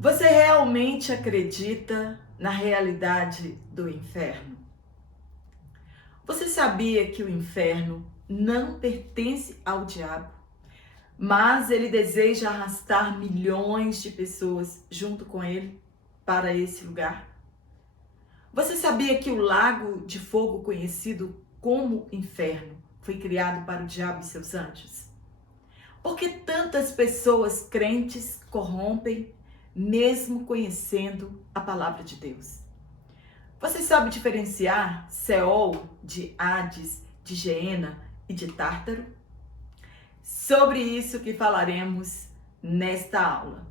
Você realmente acredita na realidade do inferno? Você sabia que o inferno não pertence ao diabo, mas ele deseja arrastar milhões de pessoas junto com ele para esse lugar? Você sabia que o lago de fogo conhecido como inferno foi criado para o diabo e seus anjos? Por que tantas pessoas crentes corrompem, mesmo conhecendo a palavra de Deus? Você sabe diferenciar Seol de Hades, de Geena e de Tártaro? Sobre isso que falaremos nesta aula.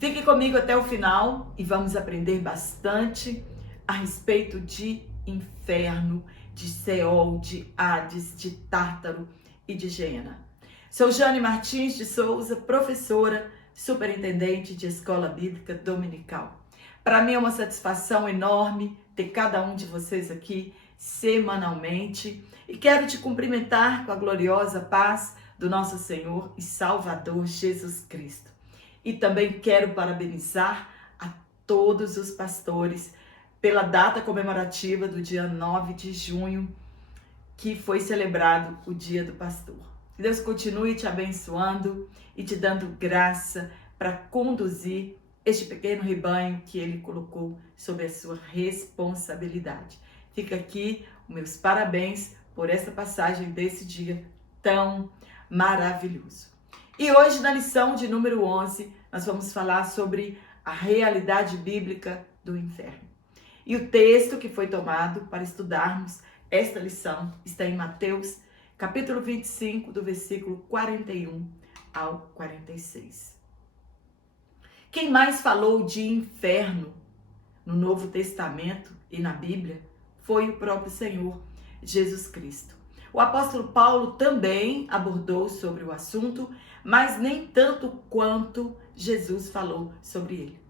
Fique comigo até o final e vamos aprender bastante a respeito de inferno, de Seol, de Hades, de Tártaro e de Geena. Sou Jane Martins de Souza, professora, superintendente de Escola Bíblica Dominical. Para mim é uma satisfação enorme ter cada um de vocês aqui semanalmente e quero te cumprimentar com a gloriosa paz do nosso Senhor e Salvador Jesus Cristo. E também quero parabenizar a todos os pastores pela data comemorativa do dia 9 de junho, que foi celebrado o Dia do Pastor. Que Deus continue te abençoando e te dando graça para conduzir este pequeno rebanho que Ele colocou sob a sua responsabilidade. Fica aqui os meus parabéns por essa passagem desse dia tão maravilhoso. E hoje, na lição de número 11, nós vamos falar sobre a realidade bíblica do inferno. E o texto que foi tomado para estudarmos esta lição está em Mateus, capítulo 25, do versículo 41 ao 46. Quem mais falou de inferno no Novo Testamento e na Bíblia foi o próprio Senhor Jesus Cristo. O apóstolo Paulo também abordou sobre o assunto, mas nem tanto quanto Jesus falou sobre ele.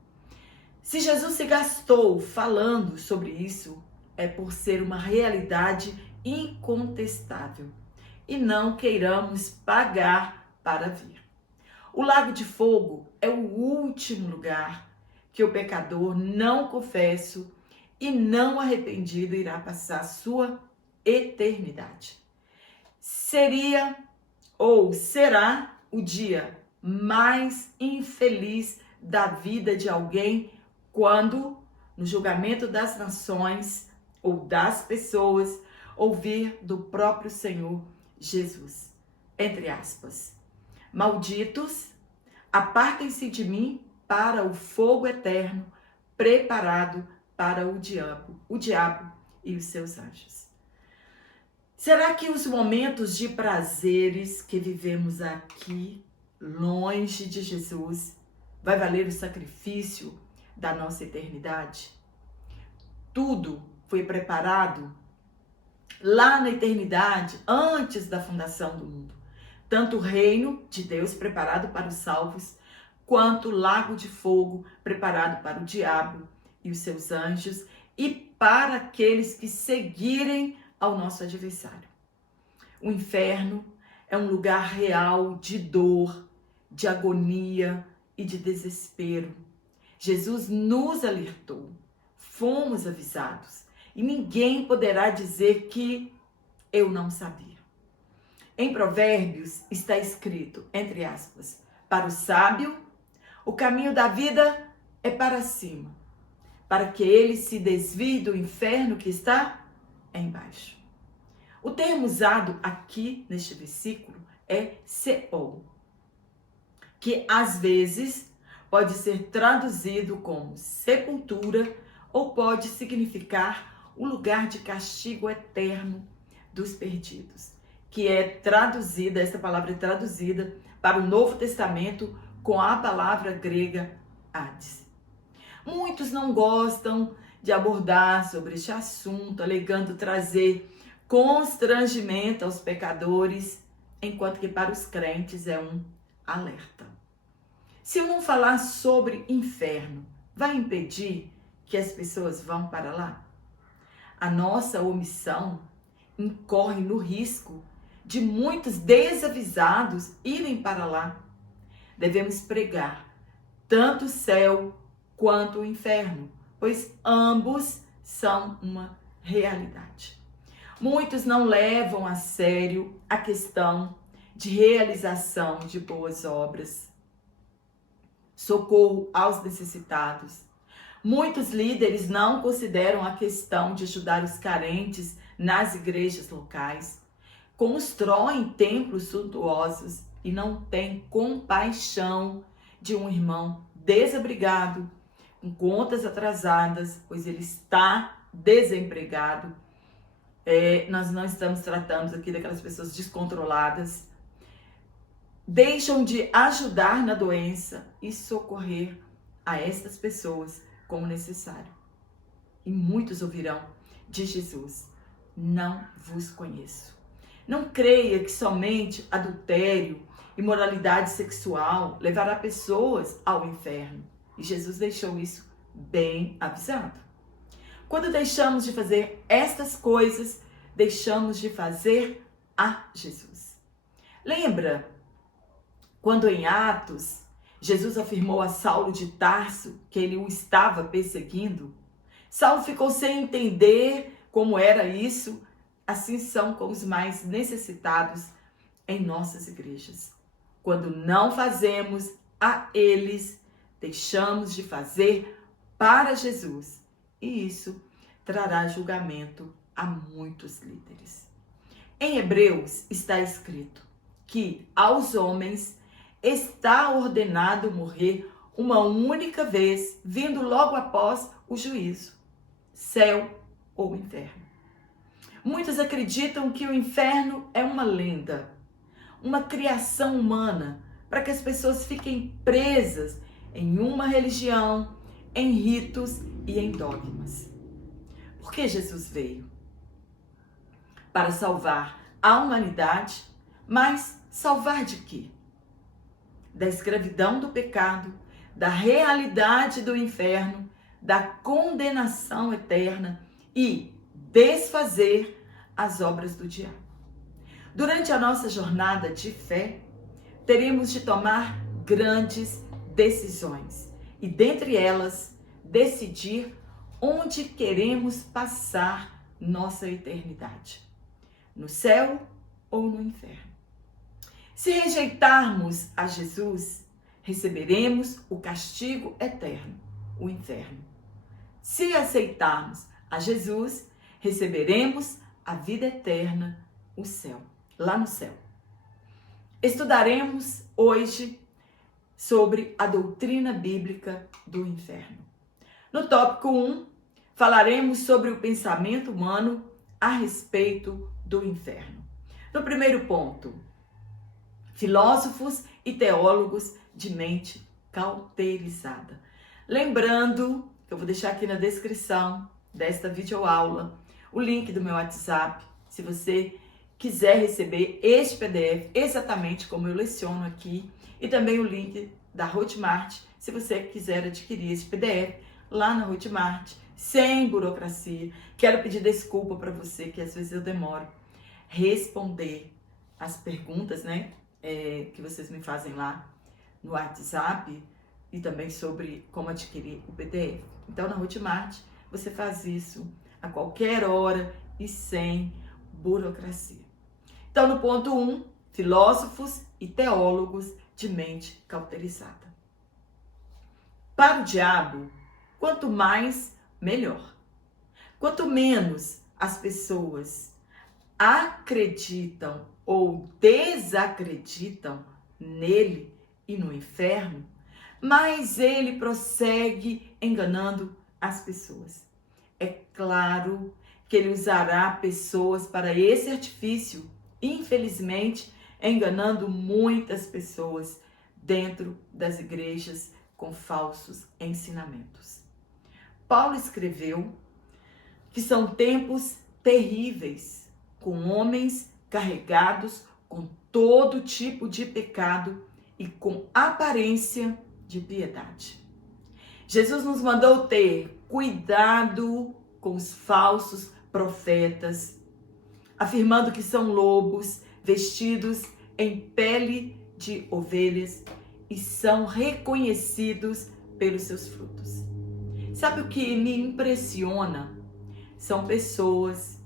Se Jesus se gastou falando sobre isso, é por ser uma realidade incontestável e não queiramos pagar para ver. O lago de fogo é o último lugar que o pecador não confesso e não arrependido irá passar sua eternidade. Seria ou será o dia mais infeliz da vida de alguém quando, no julgamento das nações ou das pessoas, ouvir do próprio Senhor Jesus, entre aspas: malditos, apartem-se de mim para o fogo eterno, preparado para o diabo e os seus anjos. Será que os momentos de prazeres que vivemos aqui, longe de Jesus, vai valer o sacrifício da nossa eternidade? Tudo foi preparado lá na eternidade, antes da fundação do mundo. Tanto o reino de Deus preparado para os salvos, quanto o lago de fogo preparado para o diabo e os seus anjos e para aqueles que seguirem ao nosso adversário. O inferno é um lugar real de dor, de agonia e de desespero. Jesus nos alertou, fomos avisados e ninguém poderá dizer que eu não sabia. Em Provérbios está escrito, entre aspas: para o sábio, o caminho da vida é para cima, para que ele se desvie do inferno que está embaixo. O termo usado aqui neste versículo é Seol, que às vezes pode ser traduzido como sepultura ou pode significar o lugar de castigo eterno dos perdidos, que é traduzida, esta palavra é traduzida para o Novo Testamento com a palavra grega Hades. Muitos não gostam de abordar sobre este assunto, alegando trazer constrangimento aos pecadores, enquanto que para os crentes é um alerta. Se eu não falar sobre inferno, vai impedir que as pessoas vão para lá? A nossa omissão incorre no risco de muitos desavisados irem para lá. Devemos pregar tanto o céu quanto o inferno, pois ambos são uma realidade. Muitos não levam a sério a questão de realização de boas obras, socorro aos necessitados. Muitos líderes não consideram a questão de ajudar os carentes nas igrejas locais, constroem templos suntuosos e não têm compaixão de um irmão desabrigado, com contas atrasadas, pois ele está desempregado. Nós não estamos tratando aqui daquelas pessoas descontroladas. Deixam de ajudar na doença e socorrer a estas pessoas como necessário. E muitos ouvirão de Jesus: não vos conheço. Não creia que somente adultério, imoralidade sexual levará pessoas ao inferno. E Jesus deixou isso bem avisado. Quando deixamos de fazer estas coisas, deixamos de fazer a Jesus. Lembra quando em Atos, Jesus afirmou a Saulo de Tarso que ele o estava perseguindo? Saulo ficou sem entender como era isso. Assim são com os mais necessitados em nossas igrejas. Quando não fazemos a eles, deixamos de fazer para Jesus. E isso trará julgamento a muitos líderes. Em Hebreus está escrito que aos homens está ordenado morrer uma única vez, vindo logo após o juízo, céu ou inferno. Muitos acreditam que o inferno é uma lenda, uma criação humana, para que as pessoas fiquem presas em uma religião, em ritos e em dogmas. Por que Jesus veio? Para salvar a humanidade, mas salvar de quê? Da escravidão do pecado, da realidade do inferno, da condenação eterna e desfazer as obras do diabo. Durante a nossa jornada de fé, teremos de tomar grandes decisões e, dentre elas, decidir onde queremos passar nossa eternidade, no céu ou no inferno. Se rejeitarmos a Jesus, receberemos o castigo eterno, o inferno. Se aceitarmos a Jesus, receberemos a vida eterna, o céu, lá no céu. Estudaremos hoje sobre a doutrina bíblica do inferno. No tópico 1, falaremos sobre o pensamento humano a respeito do inferno. No primeiro ponto, filósofos e teólogos de mente cauterizada. Lembrando que eu vou deixar aqui na descrição desta videoaula o link do meu WhatsApp, se você quiser receber este PDF exatamente como eu leciono aqui, e também o link da Hotmart, se você quiser adquirir esse PDF lá na Hotmart, sem burocracia. Quero pedir desculpa para você que às vezes eu demoro responder as perguntas, né, que vocês me fazem lá no WhatsApp, e também sobre como adquirir o PDF. Então, na Hotmart, você faz isso a qualquer hora e sem burocracia. Então, no ponto 1, filósofos e teólogos de mente cauterizada. Para o diabo, quanto mais, melhor. Quanto menos as pessoas acreditam ou desacreditam nele e no inferno, mais ele prossegue enganando as pessoas. É claro que ele usará pessoas para esse artifício, infelizmente, enganando muitas pessoas dentro das igrejas com falsos ensinamentos. Paulo escreveu que são tempos terríveis, com homens carregados com todo tipo de pecado e com aparência de piedade. Jesus nos mandou ter cuidado com os falsos profetas, afirmando que são lobos vestidos em pele de ovelhas e são reconhecidos pelos seus frutos. Sabe o que me impressiona? São pessoas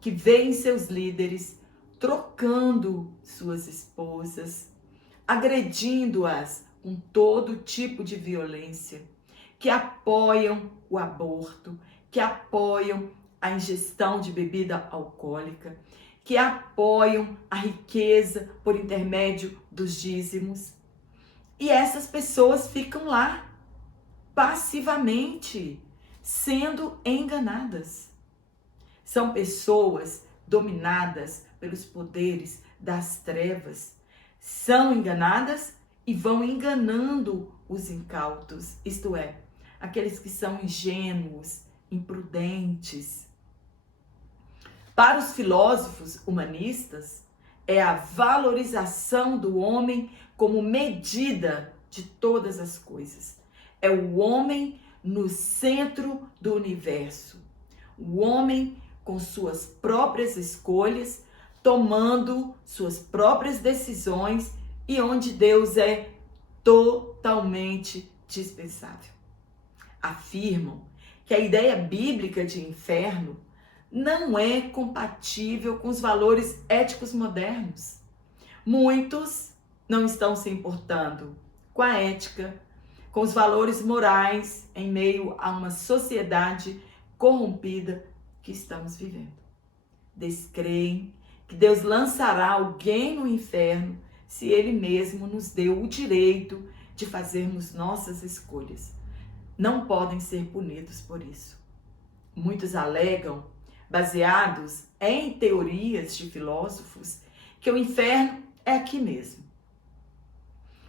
que veem seus líderes trocando suas esposas, agredindo-as com todo tipo de violência, que apoiam o aborto, que apoiam a ingestão de bebida alcoólica, que apoiam a riqueza por intermédio dos dízimos. E essas pessoas ficam lá, passivamente, sendo enganadas. São pessoas dominadas pelos poderes das trevas. São enganadas e vão enganando os incautos, isto é, aqueles que são ingênuos, imprudentes. Para os filósofos humanistas, é a valorização do homem como medida de todas as coisas. É o homem no centro do universo. O homem com suas próprias escolhas, tomando suas próprias decisões e onde Deus é totalmente dispensável. Afirmam que a ideia bíblica de inferno não é compatível com os valores éticos modernos. Muitos não estão se importando com a ética, com os valores morais em meio a uma sociedade corrompida que estamos vivendo. Descreem que Deus lançará alguém no inferno se Ele mesmo nos deu o direito de fazermos nossas escolhas. Não podem ser punidos por isso. Muitos alegam, baseados em teorias de filósofos, que o inferno é aqui mesmo.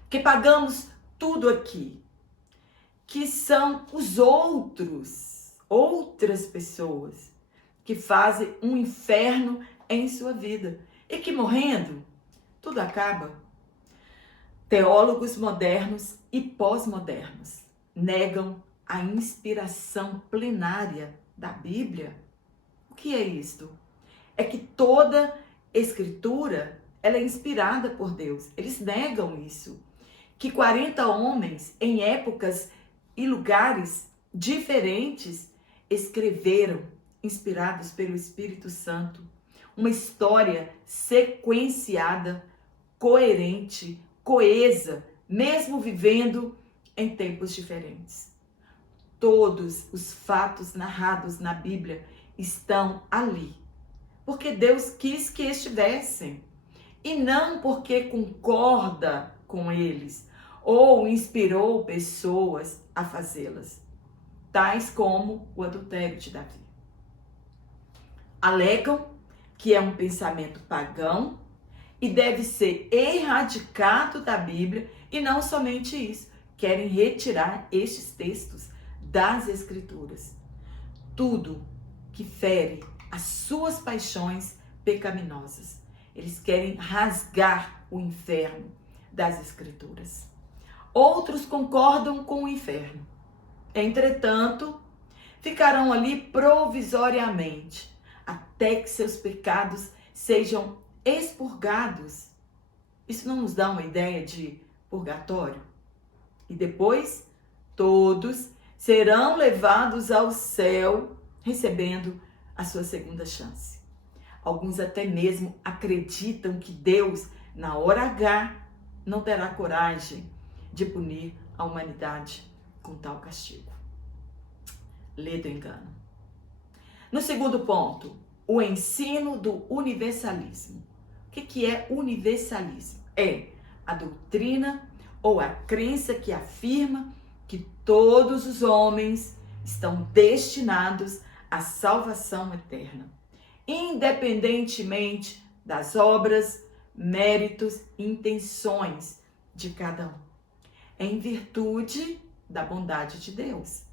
Que pagamos tudo aqui. Que são os outras pessoas que fazem um inferno em sua vida. E que morrendo, tudo acaba. Teólogos modernos e pós-modernos negam a inspiração plenária da Bíblia. O que é isto? É que toda escritura ela é inspirada por Deus. Eles negam isso. Que 40 homens em épocas e lugares diferentes escreveram, inspirados pelo Espírito Santo, uma história sequenciada, coerente, coesa, mesmo vivendo em tempos diferentes. Todos os fatos narrados na Bíblia estão ali, porque Deus quis que estivessem, e não porque concorda com eles, ou inspirou pessoas a fazê-las, tais como o adultério de Davi. Alegam que é um pensamento pagão e deve ser erradicado da Bíblia, e não somente isso, querem retirar estes textos das Escrituras. Tudo que fere as suas paixões pecaminosas. Eles querem rasgar o inferno das Escrituras. Outros concordam com o inferno. Entretanto, ficarão ali provisoriamente, até que seus pecados sejam expurgados. Isso não nos dá uma ideia de purgatório? E depois, todos serão levados ao céu, recebendo a sua segunda chance. Alguns até mesmo acreditam que Deus, na hora H, não terá coragem de punir a humanidade com tal castigo. Lê do engano. No segundo ponto, o ensino do universalismo. O que é universalismo? É a doutrina ou a crença que afirma que todos os homens estão destinados à salvação eterna, independentemente das obras, méritos e intenções de cada um, em virtude da bondade de Deus.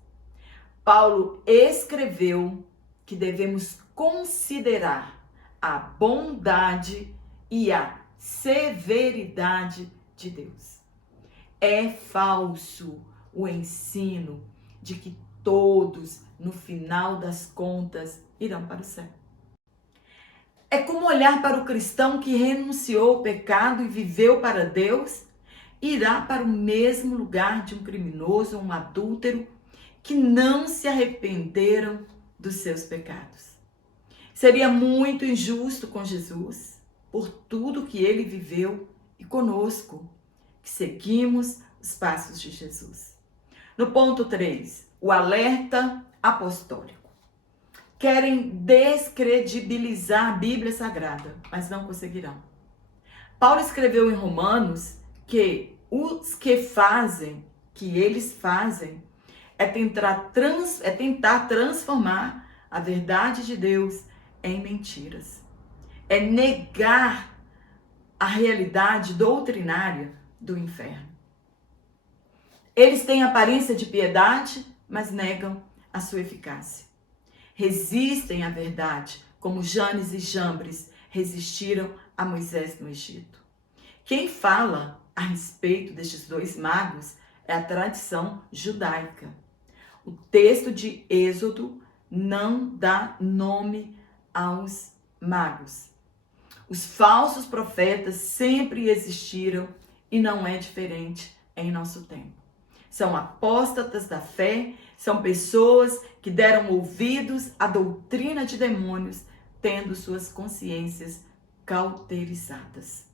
Paulo escreveu que devemos considerar a bondade e a severidade de Deus. É falso o ensino de que todos, no final das contas, irão para o céu. É como olhar para o cristão que renunciou ao pecado e viveu para Deus, irá para o mesmo lugar de um criminoso, um adúltero, que não se arrependeram dos seus pecados. Seria muito injusto com Jesus por tudo que ele viveu e conosco, que seguimos os passos de Jesus. No ponto 3, o alerta apostólico. Querem descredibilizar a Bíblia Sagrada, mas não conseguirão. Paulo escreveu em Romanos que os que eles fazem, é tentar transformar a verdade de Deus em mentiras. É negar a realidade doutrinária do inferno. Eles têm aparência de piedade, mas negam a sua eficácia. Resistem à verdade, como Janes e Jambres resistiram a Moisés no Egito. Quem fala a respeito destes dois magos é a tradição judaica. O texto de Êxodo não dá nome aos magos. Os falsos profetas sempre existiram e não é diferente em nosso tempo. São apóstatas da fé, são pessoas que deram ouvidos à doutrina de demônios, tendo suas consciências cauterizadas.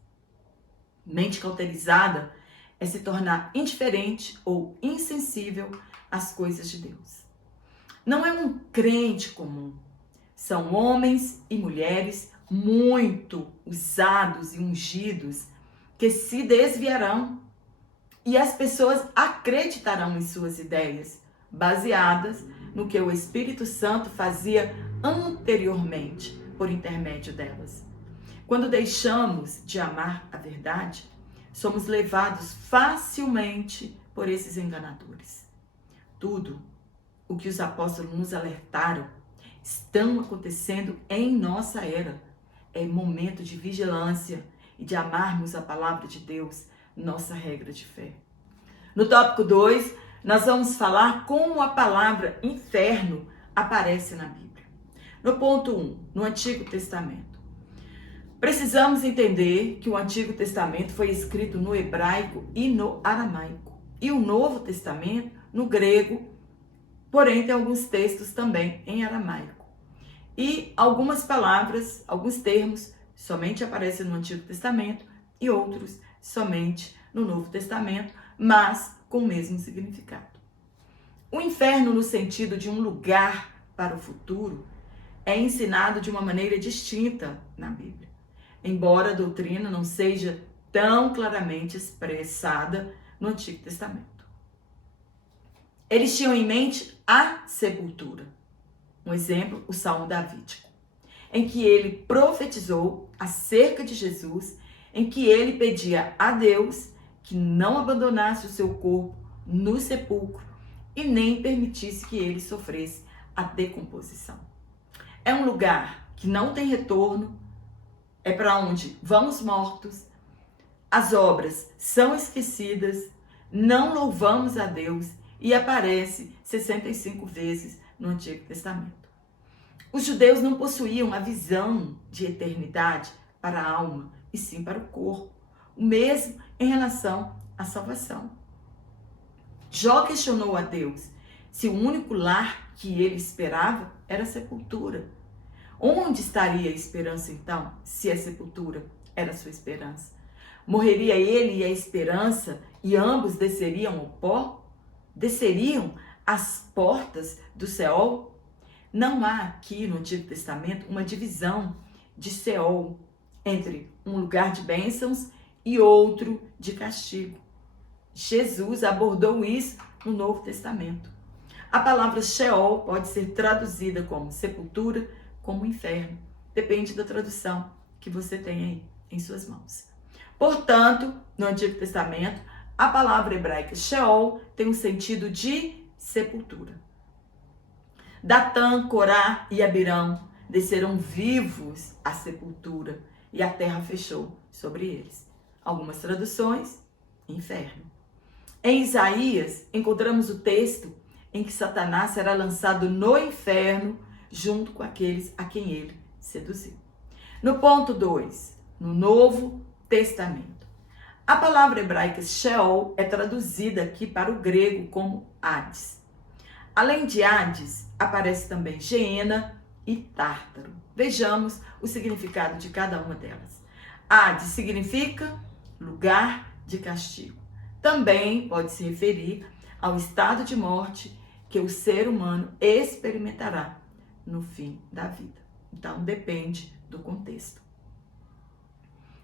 Mente cauterizada é se tornar indiferente ou insensível às coisas de Deus. Não é um crente comum. São homens e mulheres muito usados e ungidos que se desviarão e as pessoas acreditarão em suas ideias, baseadas no que o Espírito Santo fazia anteriormente por intermédio delas. Quando deixamos de amar a verdade, somos levados facilmente por esses enganadores. Tudo o que os apóstolos nos alertaram estão acontecendo em nossa era. É momento de vigilância e de amarmos a palavra de Deus, nossa regra de fé. No tópico 2, nós vamos falar como a palavra inferno aparece na Bíblia. No ponto 1, no Antigo Testamento. Precisamos entender que o Antigo Testamento foi escrito no hebraico e no aramaico. E o Novo Testamento no grego, porém tem alguns textos também em aramaico. E algumas palavras, alguns termos, somente aparecem no Antigo Testamento e outros somente no Novo Testamento, mas com o mesmo significado. O inferno, no sentido de um lugar para o futuro, é ensinado de uma maneira distinta na Bíblia, embora a doutrina não seja tão claramente expressada no Antigo Testamento. Eles tinham em mente a sepultura. Um exemplo, o Salmo Davídico, em que ele profetizou acerca de Jesus, em que ele pedia a Deus que não abandonasse o seu corpo no sepulcro e nem permitisse que ele sofresse a decomposição. É um lugar que não tem retorno, é para onde vão os mortos, as obras são esquecidas, não louvamos a Deus e aparece 65 vezes no Antigo Testamento. Os judeus não possuíam a visão de eternidade para a alma, e sim para o corpo. O mesmo em relação à salvação. Jó questionou a Deus se o único lar que ele esperava era a sepultura. Onde estaria a esperança então, se a sepultura era a sua esperança? Morreria ele e a esperança, e ambos desceriam ao pó? Desceriam às portas do Seol? Não há aqui no Antigo Testamento uma divisão de Seol entre um lugar de bênçãos e outro de castigo. Jesus abordou isso no Novo Testamento. A palavra Sheol pode ser traduzida como sepultura, como inferno. Depende da tradução que você tem aí em suas mãos. Portanto, no Antigo Testamento, a palavra hebraica Sheol tem um sentido de sepultura. Datã, Corá e Abirão desceram vivos à sepultura e a terra fechou sobre eles. Algumas traduções, inferno. Em Isaías, encontramos o texto em que Satanás será lançado no inferno junto com aqueles a quem ele seduziu. No ponto 2, no Novo Testamento. A palavra hebraica Sheol é traduzida aqui para o grego como Hades. Além de Hades, aparece também Geena e Tártaro. Vejamos o significado de cada uma delas. Hades significa lugar de castigo. Também pode se referir ao estado de morte que o ser humano experimentará no fim da vida. Então, depende do contexto.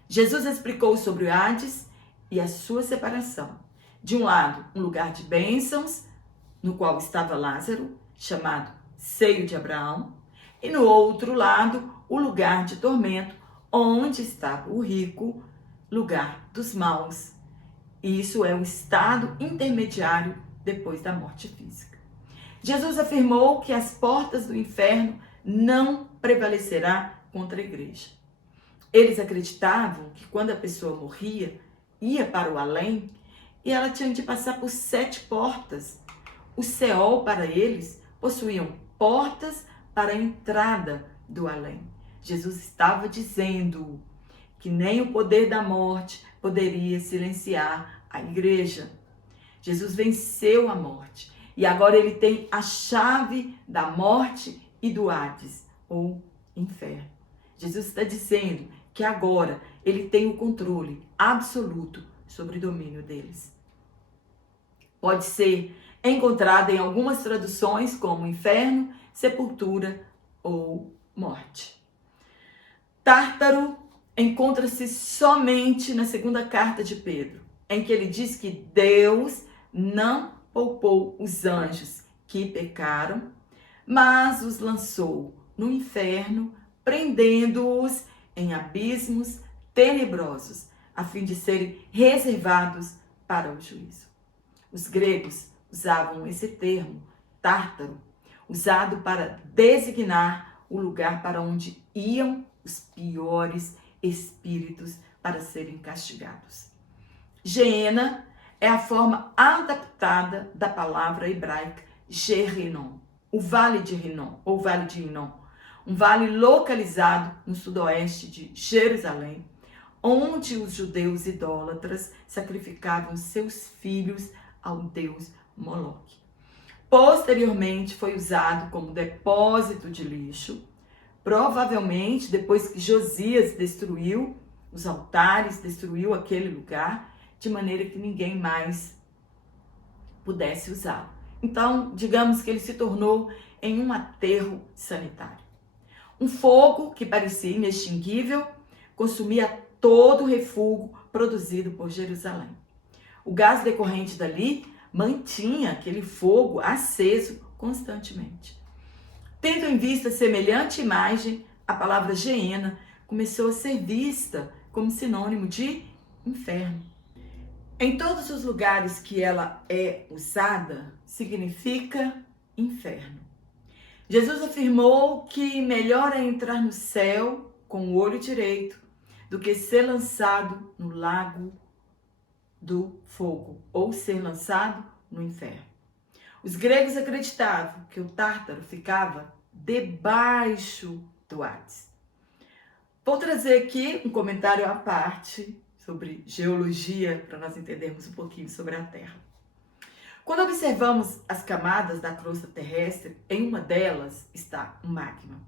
Jesus explicou sobre o Hades e a sua separação. De um lado, um lugar de bênçãos, no qual estava Lázaro, chamado Seio de Abraão, e no outro lado, o lugar de tormento, onde estava o rico, lugar dos maus. Isso é um estado intermediário depois da morte física. Jesus afirmou que as portas do inferno não prevalecerá contra a igreja. Eles acreditavam que quando a pessoa morria, ia para o além, e ela tinha de passar por 7 portas. O Seol, para eles, possuíam portas para a entrada do além. Jesus estava dizendo que nem o poder da morte poderia silenciar a igreja. Jesus venceu a morte e agora ele tem a chave da morte e do Hades, ou inferno. Jesus está dizendo que agora ele tem o controle absoluto sobre o domínio deles. Pode ser encontrada em algumas traduções como inferno, sepultura ou morte. Tártaro encontra-se somente na segunda carta de Pedro, em que ele diz que Deus não poupou os anjos que pecaram, mas os lançou no inferno, prendendo-os em abismos tenebrosos, a fim de serem reservados para o juízo. Os gregos usavam esse termo, tártaro, usado para designar o lugar para onde iam os piores espíritos para serem castigados. Geena é a forma adaptada da palavra hebraica Gehinnom, o Vale de Hinnom, ou Vale de Hinnom, um vale localizado no sudoeste de Jerusalém, onde os judeus idólatras sacrificavam seus filhos ao deus Moloque. Posteriormente foi usado como depósito de lixo, provavelmente depois que Josias destruiu os altares, destruiu aquele lugar, de maneira que ninguém mais pudesse usá-lo. Então, digamos que ele se tornou em um aterro sanitário. Um fogo que parecia inextinguível consumia todo o refúgio produzido por Jerusalém. O gás decorrente dali mantinha aquele fogo aceso constantemente. Tendo em vista semelhante imagem, a palavra Geena começou a ser vista como sinônimo de inferno. Em todos os lugares que ela é usada, significa inferno. Jesus afirmou que melhor é entrar no céu com o olho direito do que ser lançado no lago do fogo, ou ser lançado no inferno. Os gregos acreditavam que o Tártaro ficava debaixo do Hades. Vou trazer aqui um comentário à parte sobre geologia, para nós entendermos um pouquinho sobre a Terra. Quando observamos as camadas da crosta terrestre, em uma delas está o magma,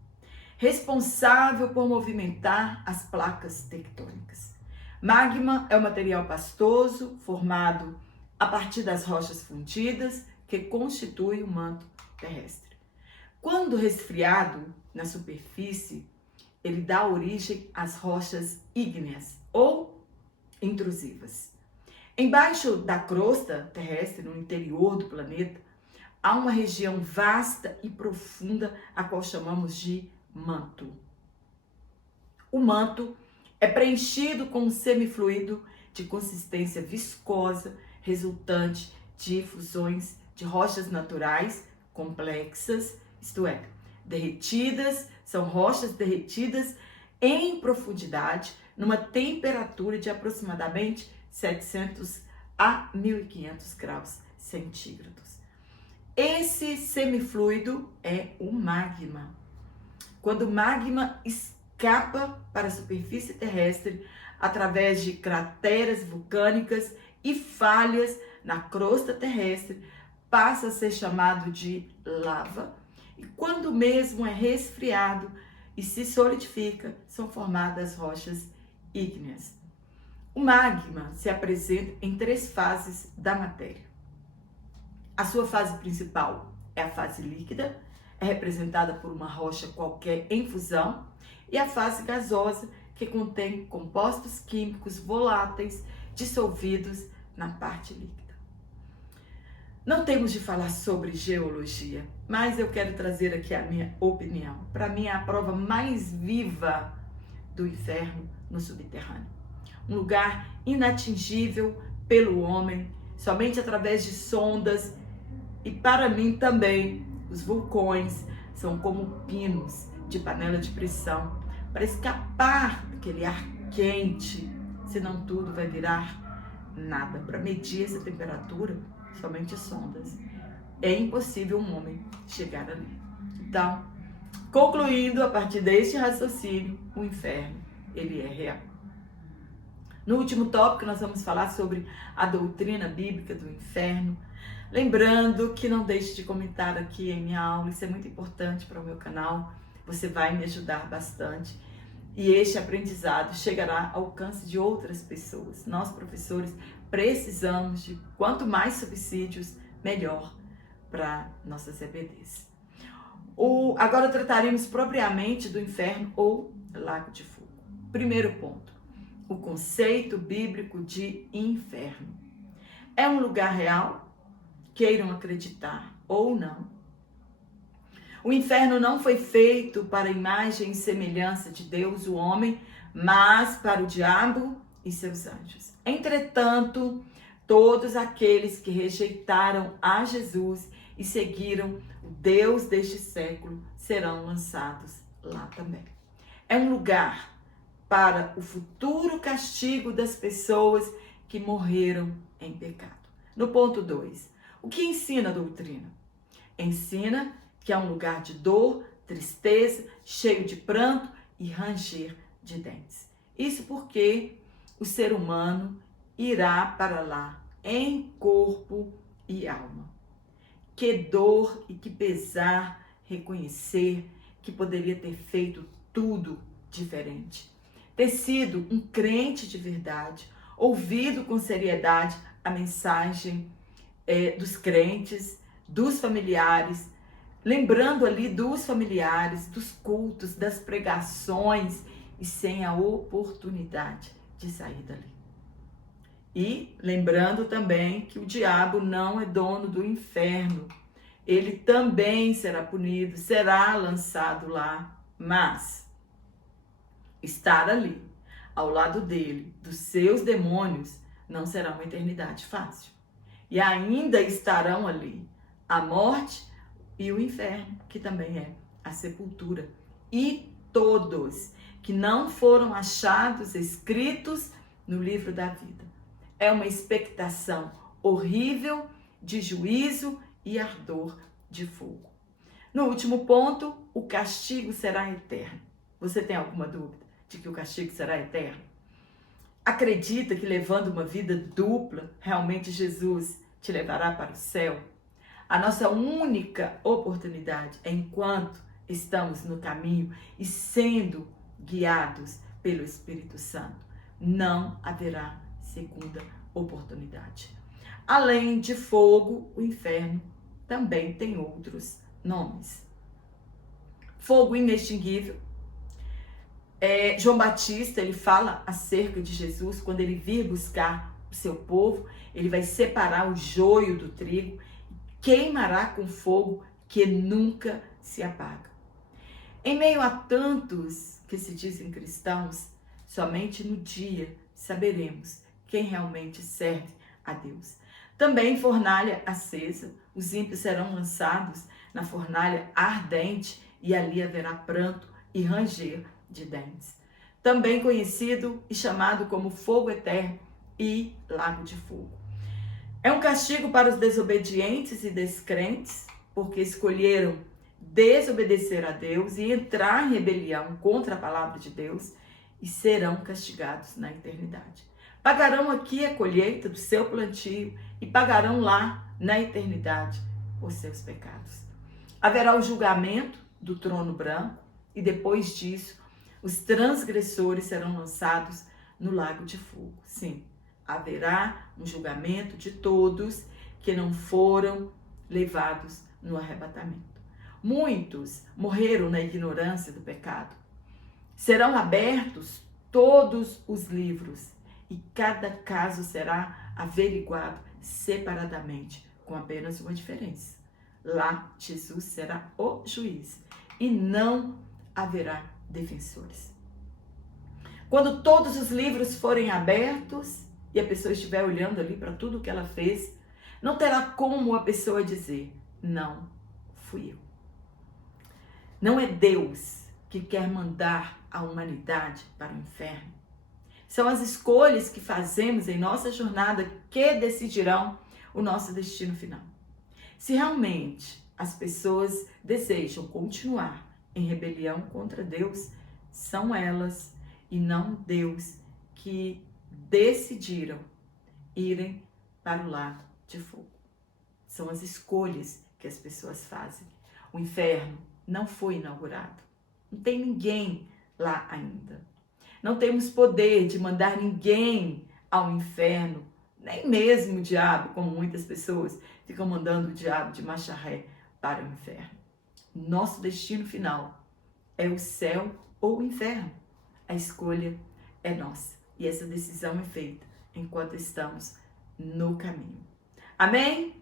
responsável por movimentar as placas tectônicas. Magma é um material pastoso formado a partir das rochas fundidas que constituem o manto terrestre. Quando resfriado na superfície, ele dá origem às rochas ígneas ou intrusivas. Embaixo da crosta terrestre, no interior do planeta, há uma região vasta e profunda, a qual chamamos de manto. O manto é preenchido com um semifluido de consistência viscosa, resultante de fusões de rochas naturais complexas, isto é, derretidas, são rochas derretidas em profundidade, numa temperatura de aproximadamente 700 a 1500 graus centígrados. Esse semifluido é o magma. Quando o magma escapa para a superfície terrestre através de crateras vulcânicas e falhas na crosta terrestre, passa a ser chamado de lava, e quando o mesmo é resfriado e se solidifica, são formadas rochas ígneas. O magma se apresenta em 3 fases da matéria. A sua fase principal é a fase líquida, é representada por uma rocha qualquer em fusão, e a fase gasosa, que contém compostos químicos voláteis dissolvidos na parte líquida. Não temos de falar sobre geologia, mas eu quero trazer aqui a minha opinião. Para mim, é a prova mais viva do inferno no subterrâneo. Um lugar inatingível pelo homem, somente através de sondas. E para mim também, os vulcões são como pinos de panela de pressão para escapar daquele ar quente, senão tudo vai virar nada. Para medir essa temperatura, somente sondas. É impossível um homem chegar ali. Então, concluindo a partir deste raciocínio, o inferno, ele é real. No último tópico, nós vamos falar sobre a doutrina bíblica do inferno. Lembrando que não deixe de comentar aqui em minha aula, isso é muito importante para o meu canal, você vai me ajudar bastante. E este aprendizado chegará ao alcance de outras pessoas. Nós, professores, precisamos de quanto mais subsídios, melhor para nossas EBDs. Agora trataremos propriamente do inferno ou lago de fogo. Primeiro ponto, o conceito bíblico de inferno. É um lugar real? Queiram acreditar ou não. O inferno não foi feito para a imagem e semelhança de Deus, o homem, mas para o diabo e seus anjos. Entretanto, todos aqueles que rejeitaram a Jesus e seguiram o Deus deste século serão lançados lá também. É um lugar para o futuro castigo das pessoas que morreram em pecado. No ponto 2, o que ensina a doutrina? Ensina que é um lugar de dor, tristeza, cheio de pranto e ranger de dentes. Isso porque o ser humano irá para lá em corpo e alma. Que dor e que pesar reconhecer que poderia ter feito tudo diferente. Ter sido um crente de verdade, ouvido com seriedade a mensagem dos crentes, dos familiares, lembrando ali dos familiares, dos cultos, das pregações e sem a oportunidade de sair dali. E lembrando também que o diabo não é dono do inferno. Ele também será punido, será lançado lá, mas estar ali, ao lado dele, dos seus demônios, não será uma eternidade fácil. E ainda estarão ali a morte e o inferno, que também é a sepultura. E todos que não foram achados escritos no livro da vida. É uma expectação horrível de juízo e ardor de fogo. No último ponto, o castigo será eterno. Você tem alguma dúvida de que o castigo será eterno? Acredita que levando uma vida dupla, realmente Jesus te levará para o céu? A nossa única oportunidade é enquanto estamos no caminho e sendo guiados pelo Espírito Santo. Não haverá segunda oportunidade. Além de fogo, o inferno também tem outros nomes. Fogo inextinguível. João Batista, ele fala acerca de Jesus, quando ele vir buscar o seu povo, ele vai separar o joio do trigo, queimará com fogo que nunca se apaga. Em meio a tantos que se dizem cristãos, somente no dia saberemos quem realmente serve a Deus. Também fornalha acesa, os ímpios serão lançados na fornalha ardente e ali haverá pranto e ranger de dentes. Também conhecido e chamado como fogo eterno e lago de fogo. É um castigo para os desobedientes e descrentes, porque escolheram desobedecer a Deus e entrar em rebelião contra a palavra de Deus e serão castigados na eternidade. Pagarão aqui a colheita do seu plantio e pagarão lá na eternidade os seus pecados. Haverá o julgamento do trono branco e depois disso os transgressores serão lançados no lago de fogo. Sim, haverá um julgamento de todos que não foram levados no arrebatamento. Muitos morreram na ignorância do pecado. Serão abertos todos os livros e cada caso será averiguado separadamente, com apenas uma diferença. Lá, Jesus será o juiz e não haverá defensores. Quando todos os livros forem abertos e a pessoa estiver olhando ali para tudo que ela fez, não terá como a pessoa dizer, não fui eu. Não é Deus que quer mandar a humanidade para o inferno. São as escolhas que fazemos em nossa jornada que decidirão o nosso destino final. Se realmente as pessoas desejam continuar em rebelião contra Deus, são elas e não Deus que decidiram irem para o lago de fogo. São as escolhas que as pessoas fazem. O inferno não foi inaugurado. Não tem ninguém lá ainda. Não temos poder de mandar ninguém ao inferno, nem mesmo o diabo, como muitas pessoas ficam mandando o diabo de marcha ré para o inferno. Nosso destino final é o céu ou o inferno. A escolha é nossa e essa decisão é feita enquanto estamos no caminho. Amém?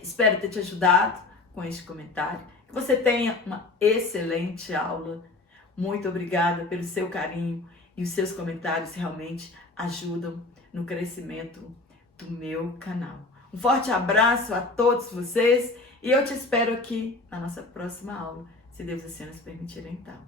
Espero ter te ajudado com este comentário. Que você tenha uma excelente aula. Muito obrigada pelo seu carinho e os seus comentários realmente ajudam no crescimento do meu canal. Um forte abraço a todos vocês e eu te espero aqui na nossa próxima aula, se Deus assim nos permitir então.